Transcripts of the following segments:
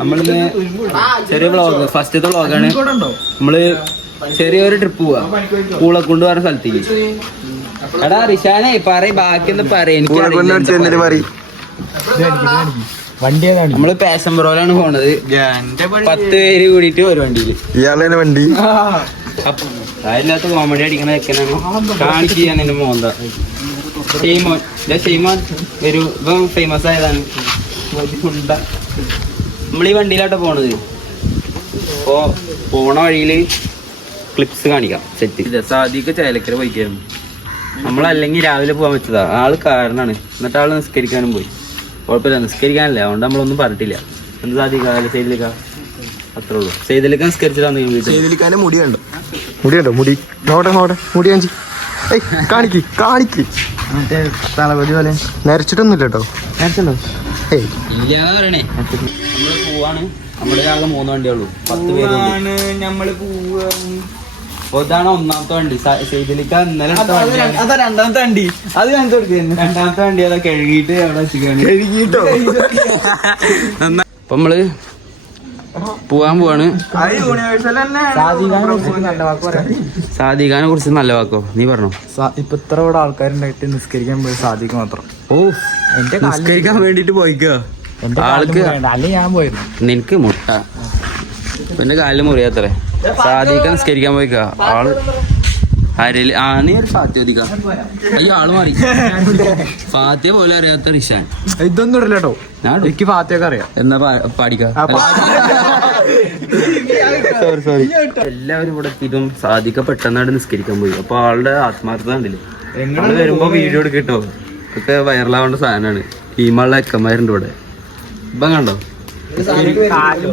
നമ്മളിന്ന് ചെറിയ വ്ളോഗ് ഫസ്റ്റത്തെ വ്ളോഗാണ് നമ്മൾ ചെറിയൊരു ട്രിപ്പ് പോവാ. പൂളക്കുണ്ട് പറഞ്ഞ സ്ഥലത്തേക്ക്. എടാ റിഷാനെ പറയ ബാക്കി ഒന്ന് പറയ്. വണ്ടി ഏതാണ്? നമ്മൾ പാഷൻ ബ്രോയിലാണ് പോണത്. പത്ത് പേര് കൂടിയിട്ട് ഒരു വണ്ടിയിൽ. ഇയാളെ വണ്ടി. അതില്ലാത്ത അതിനകത്ത് കോമഡി അടിക്കണ വെക്കനാണ് ഞാൻ നിന്റെ മോന്ത. ഷെയ്മോൻ. ഷെയ്മോൻ ഒരു ഇപ്പം ഫേമസ് ആയതാണ്. നമ്മൾ ഈ വണ്ടിയിലാട്ടോ പോണത്. അപ്പോ പോണ വഴിയിൽ ക്ലിപ്സ് കാണിക്കാം സെറ്റ് സാദിക്ക് ചേലക്കര പോയിക്കായിരുന്നു. നമ്മളല്ലെങ്കിൽ രാവിലെ പോകാൻ പറ്റതാ. ആൾ കാരണാണ്. എന്നിട്ട് ആൾ നിസ്കരിക്കാനും പോയി. കുഴപ്പമില്ല നിസ്കരിക്കാനല്ലേ. അതുകൊണ്ട് നമ്മളൊന്നും പറഞ്ഞിട്ടില്ല. എന്ത് സാധിക്കാ സൈഡിലേക്കാ അത്രേ ഉള്ളൂ. നിസ്കരിച്ചിട്ടാണ് മുടി കണ്ടോ മുടി കണ്ടോ മുടി. നോട്ടെ നോട്ടെ മുടി കാണിച്ച് ഏയ് കാണിക്ക് കാണിക്ക്. മറ്റേ തളപതി പോലെ. നരച്ചിട്ടൊന്നുമില്ല കേട്ടോ. ഏയ് ഇല്ലാന്ന് പറയണേ. നമ്മൾ പോവാണ്. നമ്മുടെ ആകെ മൂന്ന് വണ്ടിയുള്ളൂ പത്ത് പേരുണ്ട് നമ്മൾ പോവാ. അപ്പൊ ഇതാണ് ഒന്നാമത്തെ വണ്ടി. സൈഡിലേക്ക് ഇന്നലെ അതാ രണ്ടാമത്തെ വണ്ടി. അത് ഞാൻ കൊടുക്കുന്നു രണ്ടാമത്തെ വണ്ടി അതാ കഴുകിയിട്ട് അവിടെ വെച്ചിക്കാണ് കഴുകിട്ടോ അപ്പൊ നമ്മൾ പോവാൻ പോവാണ്. സാദിഖാനെ കുറിച്ച് നല്ല വാക്കോ നീ പറഞ്ഞോ. ഇപ്പൊ ഇത്ര ഇവിടെ ആൾക്കാരുണ്ടായിട്ട് നിസ്കരിക്കാൻ പോയി സാദിഖ് മാത്രം. ഓ എന്റെ നിസ്കരിക്കാൻ വേണ്ടിട്ട് പോയിക്കോ? ആൾക്ക് ഞാൻ പോയിരുന്നു. നിനക്ക് മുട്ട എന്റെ കാലിൽ മുറിയാത്രേ. സാദിഖ നിസ്കരിക്കാൻ പോയിക്കാ? ആൾ ആരേൽ ആ നീ ഒരു ഫാത്യ ഒതിക്ക അയ്യോ ആൾ മാറി. ഫാത്യ പോലെ അറിയാത്ത റിഷാൻ. ഇതൊന്നും ഇടില്ല കേട്ടോ. എനിക്ക് ഫാത്തിയൊക്കെ അറിയാം. എന്നാ പാടിക്ക. സോറി സോറി എല്ലാവരും ഇവിടെ എത്തിയിട്ടും സാധിക്ക പെട്ടെന്നായിട്ട് നിസ്കരിക്കാൻ പോയി. അപ്പൊ ആളുടെ ആത്മാർത്ഥത ഉണ്ടല്ലേ നമ്മൾ വരുമ്പോ വീഡിയോ എടുക്കട്ടോ. ഒക്കെ വൈറലാവേണ്ട സാധനമാണ് ടീമുള്ള അക്കന്മാരുണ്ട് ഇവിടെ. ഇപ്പം കണ്ടോ?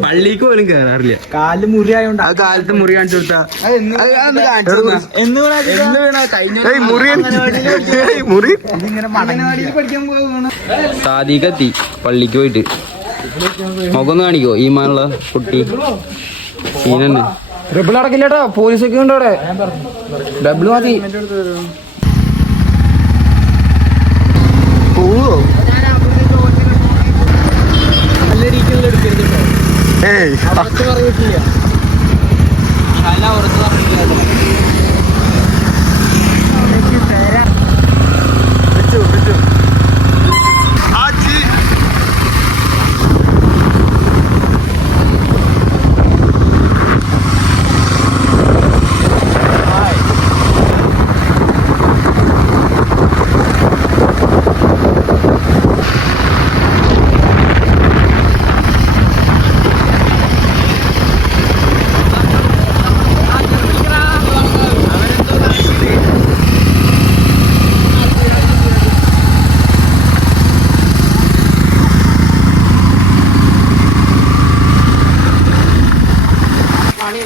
പള്ളിക്ക് പോലും കേറാറില്ല. കാൽ മുറിയായോണ്ട് ആ കാലത്ത് മുറി കാണിച്ചു കൊടുത്താ. എത്തി പള്ളിക്ക് പോയിട്ട്. മുഖം കാണിക്കോ ഈ മാനുള്ള കുട്ടി. സീനന്നെ. ഡബിൾ അടക്കില്ല കേട്ടോ പോലീസൊക്കെ ഉണ്ട് അവിടെ. ഡബിൾ മതി. പോവോ? ഏയ്. അല്ല ഉറച്ചു പറഞ്ഞിട്ടില്ല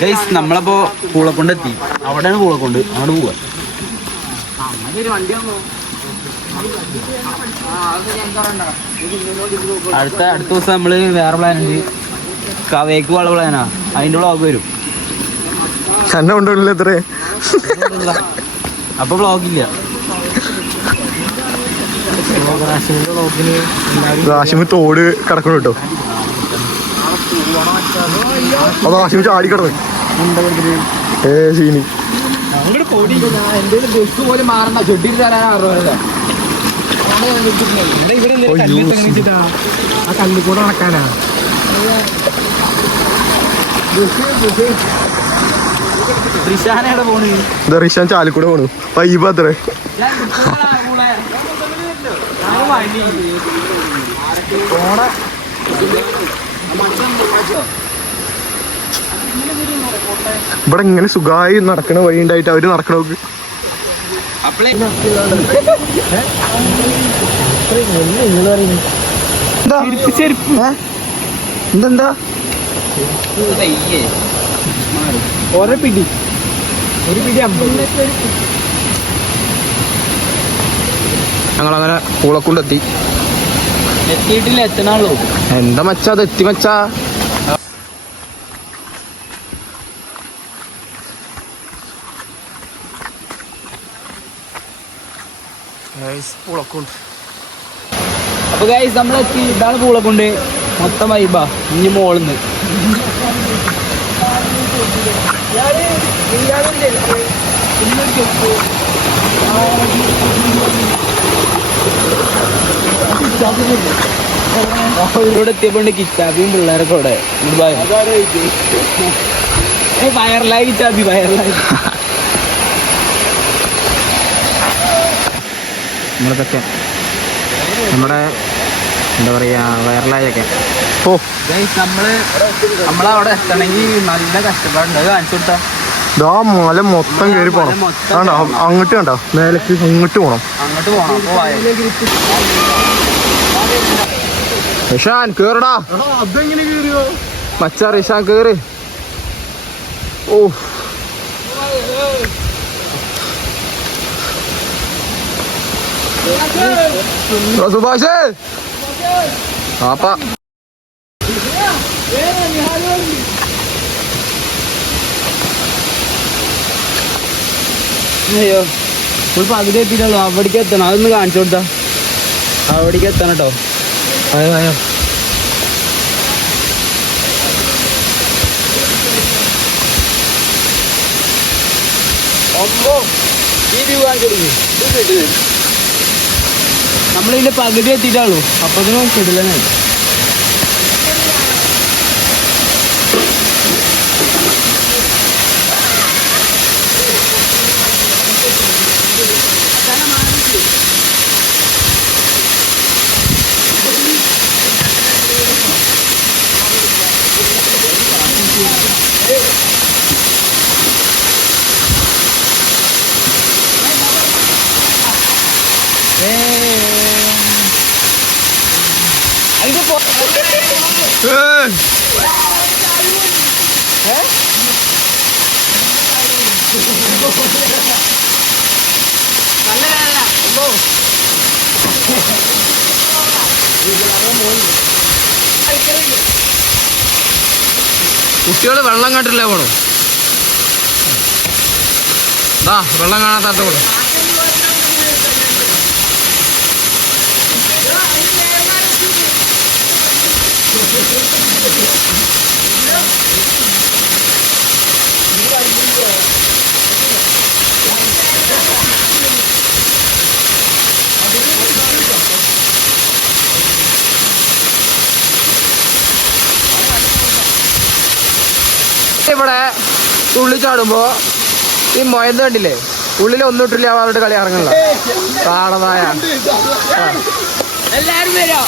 ഗൈസ് നമ്മളപ്പോ പൂളക്കൊണ്ട് എത്തി അവിടെയാണ് പൂളക്കൊണ്ട്. അങ്ങോട്ട് പോവാ. അടുത്ത അടുത്ത ദിവസം നമ്മൾ വേറെ പ്ലാൻ ഉണ്ട്. കവേക്ക് വള പ്ലാനാ അതിന്റെ വ്ളോഗ് വരും. കണ്ണ കൊണ്ടുവരില്ല എത്ര അപ്പൊ വ്ളോഗ് ഇല്ല. ആശിമ് തോട് കിടക്കണം കേട്ടോ അതാ ആശിമ് ചാടി കിടന്നു. ഏ സീനി നടക്കാനാ? റിഷാൻ ചാലിക്കൂടെ പോണു. പൈബ അത്രേ. ഇവിടെ ഇങ്ങനെ സുഖമായി നടക്കണ വഴി ഉണ്ടായിട്ട് അവർ നടക്കണ നോക്ക് അപ്പളേ എന്തെന്താ ഓരോ പിടി. ഒരു പിടി അമ്പത്. ഞങ്ങളങ്ങനെ പൂളക്കുണ്ടെത്തി. എത്തിയിട്ടില്ല എത്തണുള്ളൂ എന്താ മച്ചാ അത് എത്തി മച്ചാ? പൂളക്കുണ്ട് അപ്പൊ ഗൈസ് നമ്മളെത്തി ഇതാണ് പൂളക്കുണ്ട് മൊത്തം വൈബാ ഇനി മോളിന്ന്. ഇവിടെ എത്തിയപ്പോണ്ട് കിച്ചാബിയും പിള്ളേരൊക്കെ ഇവിടെ. വയറലായി കിച്ചാബി വയറലായി നമ്മളിതൊക്കെ നമ്മുടെ എന്താ പറയാ വൈറലായൊക്കെ. ഓ നമ്മൾ നമ്മളവിടെ എത്തണമെങ്കിൽ നല്ല കഷ്ടപ്പാടുണ്ട്. അത് കാണിച്ചു കൊടുത്താ. ഇതാ മല മൊത്തം കയറി പോണം. മല അങ്ങോട്ട് കണ്ടോ? മേലേക്ക് അങ്ങോട്ട് പോണം. അങ്ങോട്ട് പോണം. റിഷാൻ കേറടാ. മച്ച റിഷാൻ കേറ്. ഓ. എടാ സുഭാഷേ ആപ്പാ അയ്യോ ഫുൾ പകുതി എത്തിയിട്ടുള്ളൂ അവിടേക്ക് എത്തണം. അതൊന്ന് കാണിച്ചു കൊടുത്താ. അവിടേക്ക് എത്തണം കേട്ടോ. അയ്യോ അയ്യോ. നമ്മളിതിന്റെ പകുതി എത്തിയിട്ടുള്ളൂ അപ്പത്തിനും കിടിലനായി കുട്ടികൾ വെള്ളം കണ്ടില്ലേ പോണു വെള്ളം കാണാത്ത കൂടെ. ഇവിടെ ഉള്ളി ചാടുമ്പോ ഈ മൊയന്ത് കണ്ടില്ലേ? ഉള്ളിൽ ഒന്നും ഇട്ടില്ല അവരുടെ കളി ഇറങ്ങണില്ല കാണതായ എല്ലാരും വരാം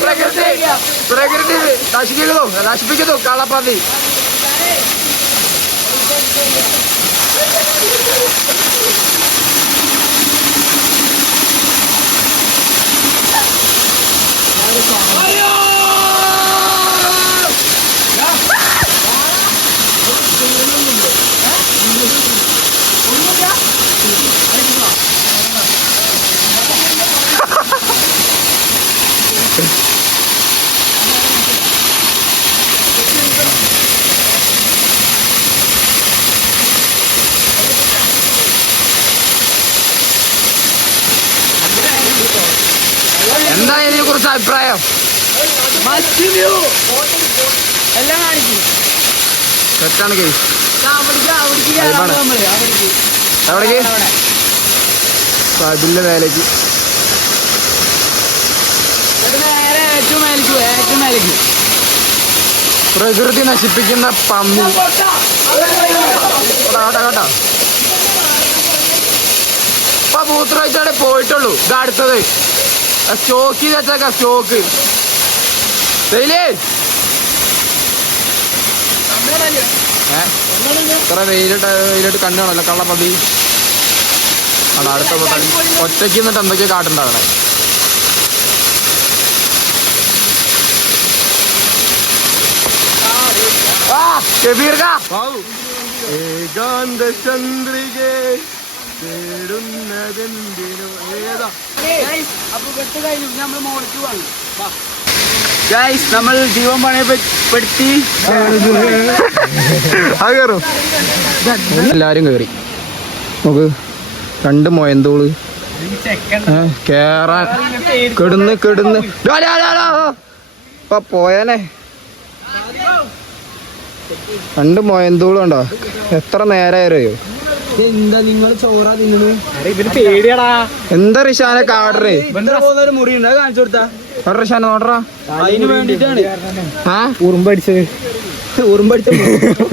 പ്രകൃതി പ്രകൃതി നശിപ്പിക്കുന്നു നശിപ്പിക്കുന്നു കള്ളപ്പന്നി എന്താ ഇതിനെ കുറിച്ച് അഭിപ്രായം എല്ലാം കാണിക്കും. തെറ്റാണ് കേസ്. എവിടേക്ക്? അതിന്റെ ഏറ്റവും ഏറ്റവും മേലേക്ക്. പ്രകൃതി നശിപ്പിക്കുന്ന പന്നി കേട്ടോ കേട്ടോ ഇപ്പൊ മൂത്രമൊഴിച്ചാടെ പോയിട്ടുള്ളൂ. ഇത് അടുത്തത്. സ്റ്റോക്ക് ചെയ്ത് വെച്ചേക്ക സ്റ്റോക്ക് വെയിലേ ഇത്ര വെയിലിട്ട് വെയിലിട്ട് കണ്ടാണല്ലോ കള്ളപ്പതി. അവിടെ അടുത്ത ഒറ്റയ്ക്ക് നിന്നിട്ട് എന്തൊക്കെയോ കാട്ടുണ്ട് അവിടെ ആ കബീർക്ക ഏകാന്ത ചന്ദ്രികേ തേടുന്നതെന്തിനു ഏതാ? ഗൈസ് നമ്മൾ ജീവൻ പണയപ്പെടുത്തി അത് കയറും എല്ലാരും കയറി നമുക്ക് രണ്ട് മൊയന്തോൾ. കേറാൻ. കെടുന്ന് കെടുന്ന്. ഇപ്പൊ പോയാനെ. രണ്ട് മോയന്തോളുണ്ടോ എത്ര നേരമായോ എന്താ നിങ്ങൾ ചോറാ തിന്നു പേടിയാടാ. എന്താ റിഷാനെ കാടറേ മുറി ഉണ്ട് കാണിച്ചു കൊടുത്താ. നോട്ടറാ അതിന് വേണ്ടിട്ടാണ് ആ? ഉറുമ്പടിച്ചത് ഉറുമ്പടിച്ച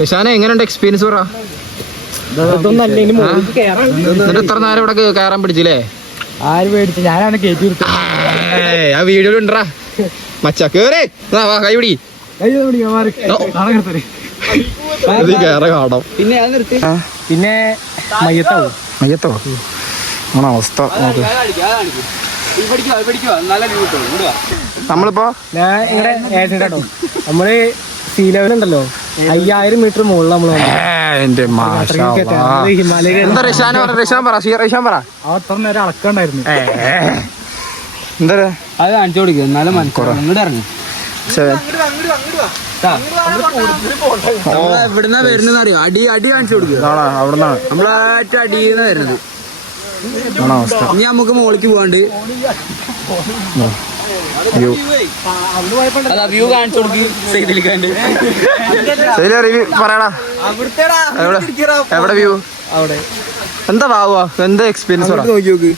റിഷാനെ എങ്ങനെയുണ്ട് എക്സ്പീരിയൻസ് പറ? എന്നിട്ട് ഇത്ര നേരം ഇവിടെ കയറാൻ പിടിച്ചില്ലേ? ആര് പേടിച്ചു? ഞാനാണ് കയറ്റി ആ വീഡിയോ ഉണ്ടാ മച്ച കേറേ. കൈ പിടി. കാണാം പിന്നെ പിന്നെ മയ്യത്താവും? മയ്യത്തോ? ആണ് അവസ്ഥ വാ. നമ്മളിപ്പോ ഞാൻ ഇങ്ങനെ ഏജന്റ് കേട്ടോ നമ്മൾ സീ ലെവൽ ഉണ്ടല്ലോ. അയ്യായിരം മീറ്റർ മുകളിൽ നമ്മൾ എന്റെ എന്താ റിഷാൻ പറ റിഷാൻ പറ ഷീ- റിഷാൻ പറ. ആ അത്ര നേരം അളക്കണ്ടായിരുന്നു. എന്താ? അത് കാണിച്ചു കൊടുക്കുക എന്നാലും മനസ്സിലാവും. ഇങ്ങോട്ട് ഇറങ്ങി. എവിടുന്നാ വരുന്നത് അറിയോ? അടി അടി കാണിച്ചു കൊടുക്കുക അവിടുന്നാണ് നമ്മളായിട്ട് അടിയെന്ന് വരുന്നത്. ഇനി നമുക്ക് മോളിക്ക് പോകാണ്ട് വ്യൂ. കാണിച്ചു പറയടാ. എവിടെ? എവിടെ വ്യൂ? അവിടെ. എന്താ വാവുക എന്താ എക്സ്പീരിയൻസ് നോക്കി നോക്ക്.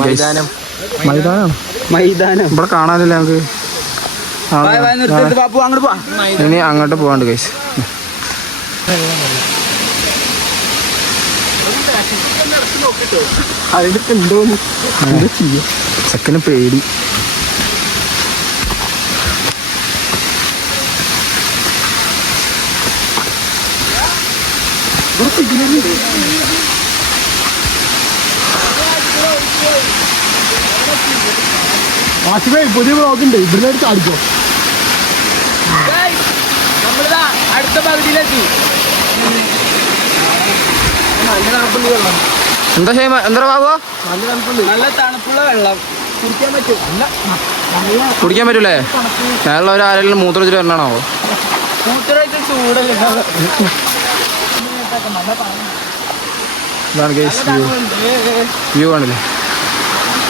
മൈതാനം. മൈതാനം. ഇവിടെ കാണാനില്ല നമുക്ക് നിർത്ത്, അങ്ങോട്ട് ഇനി അങ്ങോട്ട് പോവാണ്ട് കൈസ് അതിന്റെ പേടി Thank പേടി. ആശിമേ പുതിയ ബ്ലോഗ് ഉണ്ട്. ഇവിടുന്ന് എടുത്ത് അടിക്കോ നമ്മളിതാ അടുത്ത പകുതിയിലെത്തി. നല്ല തണുപ്പുള്ള വെള്ളം. എന്താ ഷേമ എന്താ ബാബു നല്ല തണുപ്പുണ്ട് നല്ല തണുപ്പുള്ള വെള്ളം. കുടിക്കാൻ പറ്റും. കുടിക്കാൻ പറ്റൂലേ? മേലുള്ള ഒരു ആരെങ്കിലും മൂത്രത്തിൽ വരണോ മൂത്രമായിട്ട് ചൂടല്ലേ. ഇതാണ് ഗൈസ് വ്യൂ വ്യൂ കാണില്ലേ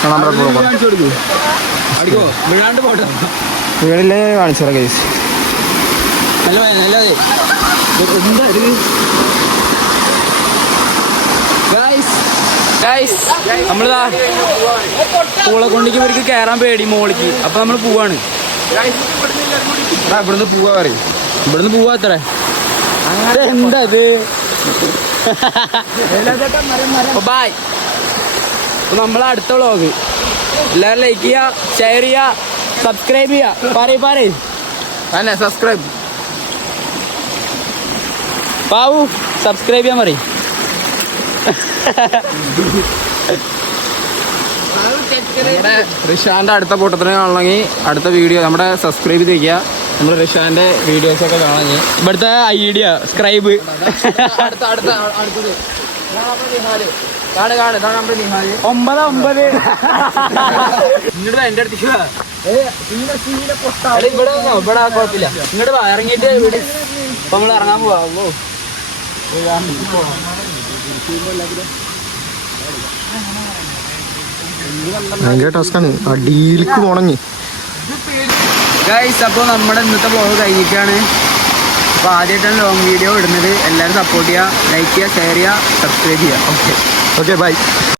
കാണാൻ വിഴാണ്ട് പോട്ടെ. വീടില്ലേ കാണിച്ചു കേസ് നല്ല നല്ല ഇത് എന്താ ഇത്? നമ്മളിതാ പൂളക്കൊണ്ടിക്ക് ഇവർക്ക് കയറാൻ പേടി മോളിക്ക്. അപ്പൊ നമ്മൾ പോവാണ്. ഇവിടുന്ന് പോവാ പറയും. ഇവിടുന്ന് പോവാ അത്ര. എന്താ ഇത്? ബായ് നമ്മളെ അടുത്ത വ്ളോഗ് എല്ലാവരും ലൈക്ക് ചെയ്യുക ഷെയർ ചെയ്യുക സബ്സ്ക്രൈബ് ചെയ്യുക പറയും പറയും തന്നെ സബ്സ്ക്രൈബ് പാവു സബ്സ്ക്രൈബ് ചെയ്യാൻ പറയും റിഷാന്റെ അടുത്ത കൂട്ടത്തിന് കാണണമെങ്കിൽ അടുത്ത വീഡിയോ നമ്മുടെ സബ്സ്ക്രൈബ് ചെയ്ത് വെക്കുക നമ്മൾ റിഷാന്റെ വീഡിയോസ് ഒക്കെ കാണണമെങ്കിൽ. ഇവിടുത്തെ ഐഡിയ സ്ക്രൈബ് അടുത്ത അടുത്ത അടുത്തത്. ഒമ്പത് ഒമ്പത്. ഇങ്ങോട്ട് എന്റെ അടുത്ത് ഇവിടെ ഇവിടെ കുഴപ്പമില്ല. ഇങ്ങോട്ട് വാ ഇറങ്ങിയിട്ട് ഇവിടെ. ഇപ്പൊ നമ്മൾ ഇറങ്ങാൻ പോവാ ഓ ഭയങ്കര ടാസ്ക്കാണ്. അടിയിലേക്ക് പോണെങ്കിൽ ഗൈസ് അപ്പോൾ നമ്മുടെ ഇന്നത്തെ ബ്ലോഗ് കഴിഞ്ഞിട്ടാണ് അപ്പോൾ ആദ്യമായിട്ടാണ് ലോങ് വീഡിയോ ഇടുന്നത്. എല്ലാവരും സപ്പോർട്ട് ചെയ്യുക ലൈക്ക് ചെയ്യുക ഷെയർ ചെയ്യുക സബ്സ്ക്രൈബ് ചെയ്യുക. Okay okay bye